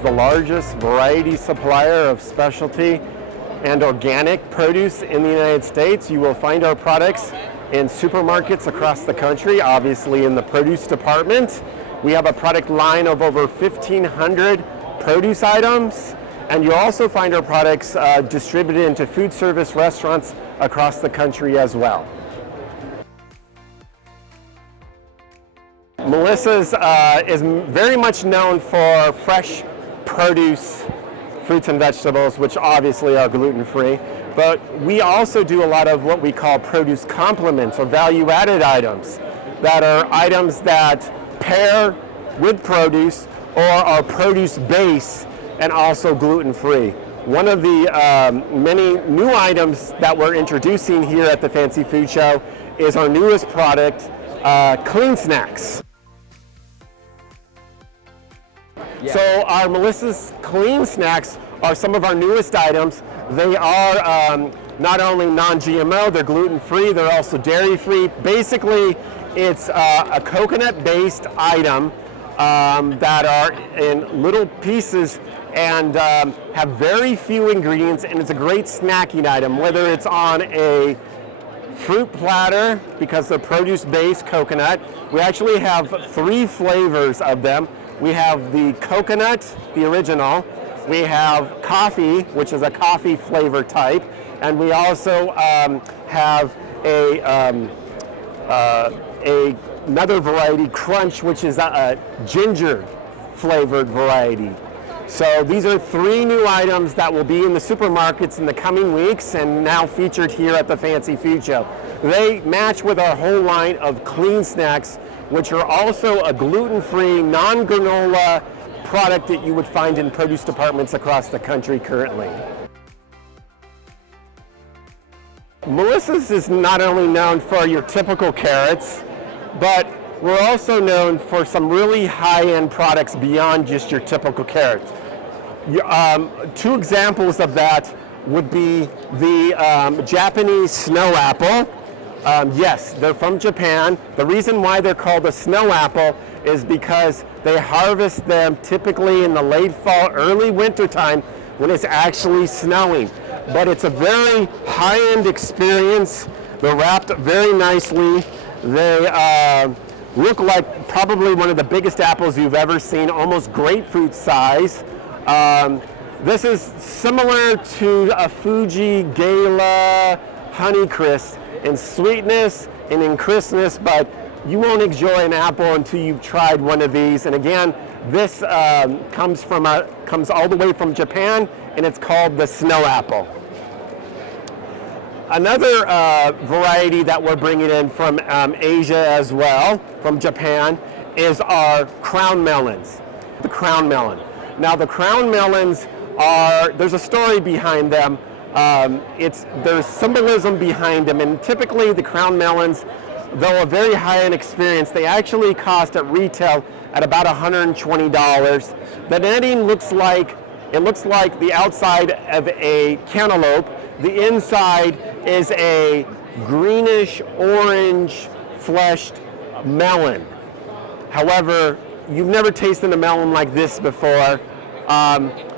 is the largest variety supplier of specialty and organic produce in the United States. You will find our products in supermarkets across the country, obviously in the produce department. We have a product line of over 1,500 produce items, and you'll also find our products distributed into food service restaurants across the country as well. Melissa's is very much known for fresh produce, fruits and vegetables, which obviously are gluten-free, but we also do a lot of what we call produce complements or value-added items that are items that pair with produce or are produce base and also gluten-free. One of the many new items that we're introducing here at the Fancy Food Show is our newest product, Clean Snacks. Yeah. So our Melissa's Clean Snacks are some of our newest items. They are not only non-GMO, they're gluten-free, they're also dairy-free. Basically, it's a coconut-based item that are in little pieces and have very few ingredients, and it's a great snacking item, whether it's on a fruit platter, because they're produce-based coconut. We actually have 3 flavors of them. We have the coconut, the original. We have coffee, which is a coffee flavor type, and we also have another variety, crunch, which is a ginger flavored variety. So these are 3 new items that will be in the supermarkets in the coming weeks and now featured here at the Fancy Food Show. They match with our whole line of Clean Snacks, which are also a gluten-free, non-granola product that you would find in produce departments across the country currently. Melissa's is not only known for your typical carrots, but we're also known for some really high-end products beyond just your typical carrots. 2 examples of that would be the Japanese snow apple. Yes, they're from Japan. The reason why they're called a snow apple is because they harvest them typically in the late fall, early winter time when it's actually snowing. But it's a very high-end experience. They're wrapped very nicely. They look like probably one of the biggest apples you've ever seen, almost grapefruit size. This is similar to a Fuji Gala Honeycrisp in sweetness and in crispness, but you won't enjoy an apple until you've tried one of these. And again, this comes all the way from Japan, and it's called the snow apple. Another variety that we're bringing in from Asia as well, from Japan, is our crown melons. The crown melon. Now the crown melons there's a story behind them. There's symbolism behind them, and typically the crown melons, though a very high-end experience, they actually cost at retail at about $120. The netting looks like the outside of a cantaloupe. The inside is a greenish orange fleshed melon. However, you've never tasted a melon like this before.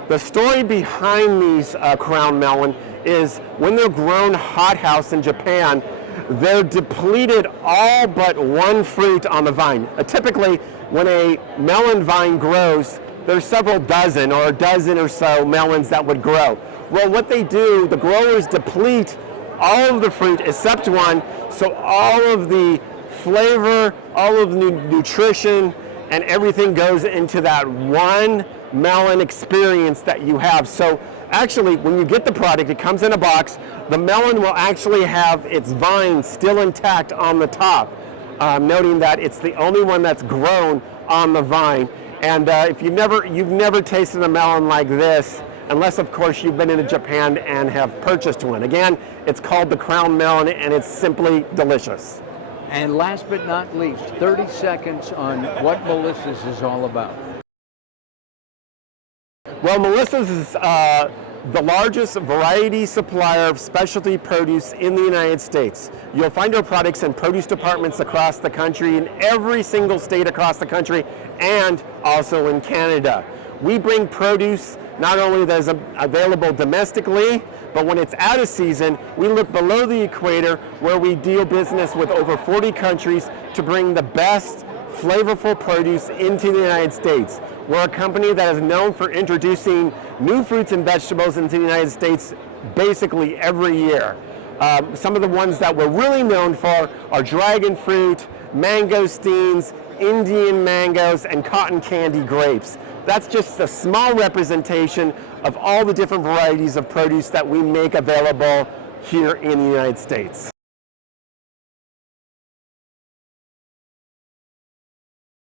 The story behind these crown melon is when they're grown hothouse in Japan, they're depleted all but one fruit on the vine. Typically, when a melon vine grows, there's several dozen or a dozen or so melons that would grow. Well, what they do, the growers deplete all of the fruit except one, so all of the flavor, all of the nutrition, and everything goes into that one melon experience that you have. So actually, when you get the product, it comes in a box. The melon will actually have its vine still intact on the top, noting that it's the only one that's grown on the vine. And if you've never tasted a melon like this, unless of course you've been into Japan and have purchased one. Again, it's called the crown melon, and it's simply delicious. And last but not least, 30 seconds on what Melissa's is all about. Well, Melissa's is the largest variety supplier of specialty produce in the United States. You'll find our products in produce departments across the country, in every single state across the country, and also in Canada. We bring produce not only that is available domestically, but when it's out of season, we look below the equator where we deal business with over 40 countries to bring the best flavorful produce into the United States. We're a company that is known for introducing new fruits and vegetables into the United States basically every year. Some of the ones that we're really known for are dragon fruit, mangosteens, Indian mangoes, and cotton candy grapes. That's just a small representation of all the different varieties of produce that we make available here in the United States.